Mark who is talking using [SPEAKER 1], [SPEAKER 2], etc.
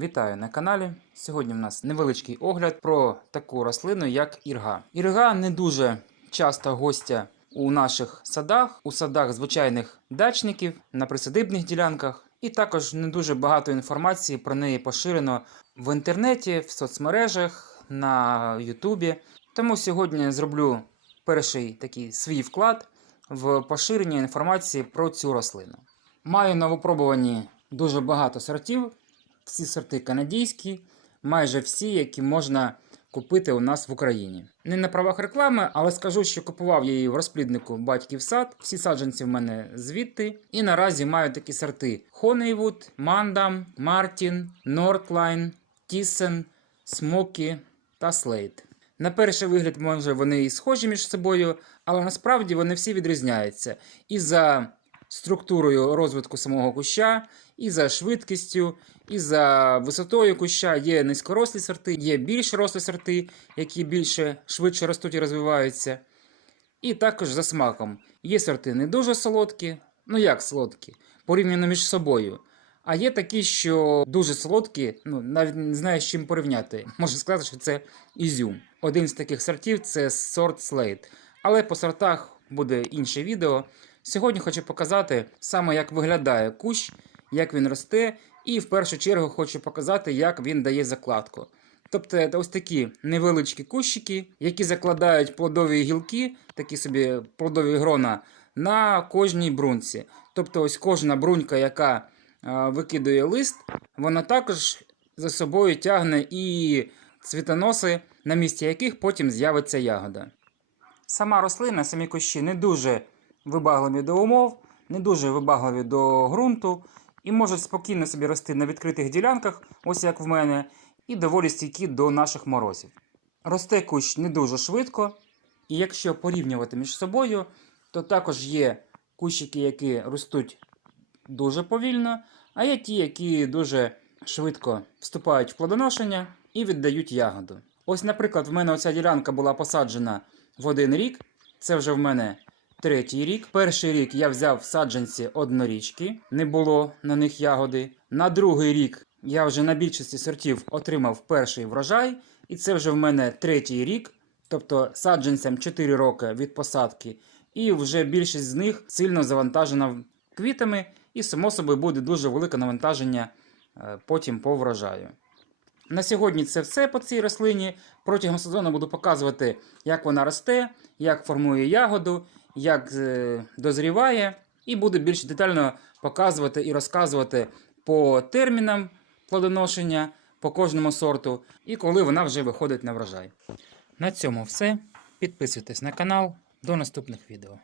[SPEAKER 1] Вітаю на каналі. Сьогодні в нас невеличкий огляд про таку рослину, як ірга. Ірга не дуже часто гостя у наших садах, у садах звичайних дачників, на присадибних ділянках. І також не дуже багато інформації про неї поширено в інтернеті, в соцмережах, на Ютубі. Тому сьогодні зроблю перший такий свій вклад в поширення інформації про цю рослину. Маю на випробуванні дуже багато сортів. Всі сорти канадійські, майже всі, які можна купити у нас в Україні. Не на правах реклами, але скажу, що купував я її в розпліднику батьків сад. Всі саджанці в мене звідти. І наразі маю такі сорти: Honeywood, Мандам, Мартін, Нортлайн, Тісен, Смокі та Слейт. На перший вигляд, може, вони і схожі між собою, але насправді вони всі відрізняються. І за структурою розвитку самого куща, і за швидкістю, і за висотою куща є низькорослі сорти, є більш рослі сорти, які більше швидше ростуть і розвиваються. І також за смаком. Є сорти не дуже солодкі, ну як солодкі, порівняно між собою. А є такі, що дуже солодкі, ну навіть не знаю, з чим порівняти. Можна сказати, що це ізюм. Один з таких сортів це сорт Slate. Але по сортах буде інше відео. Сьогодні хочу показати саме, як виглядає кущ, як він росте, і в першу чергу хочу показати, як він дає закладку. Тобто ось такі невеличкі кущики, які закладають плодові гілки, такі собі плодові грона, на кожній брунці. Тобто, ось кожна брунька, яка викидує лист, вона також за собою тягне і цвітоноси, на місці яких потім з'явиться ягода. Сама рослина, самі кущі не дуже вибагливі до умов, не дуже вибагливі до ґрунту і можуть спокійно собі рости на відкритих ділянках, ось як в мене, і доволі стійкі до наших морозів. Росте кущ не дуже швидко, і якщо порівнювати між собою, то також є кущики, які ростуть дуже повільно, а є ті, які дуже швидко вступають в плодоношення і віддають ягоду. Ось, наприклад, в мене оця ділянка була посаджена в один рік. Це вже в мене третій рік. Перший рік я взяв саджанці однорічки, не було на них ягоди. На другий рік я вже на більшості сортів отримав перший врожай, і це вже в мене третій рік, тобто саджанцям 4 роки від посадки. І вже більшість з них сильно завантажена квітами, і само собою буде дуже велике навантаження е, потім по врожаю. На сьогодні це все по цій рослині. Протягом сезону буду показувати, як вона росте, як формує ягоду, як е, дозріває, і буду більш детально показувати і розказувати по термінам плодоношення, по кожному сорту, і коли вона вже виходить на врожай. На цьому все. Підписуйтесь на канал. До наступних відео.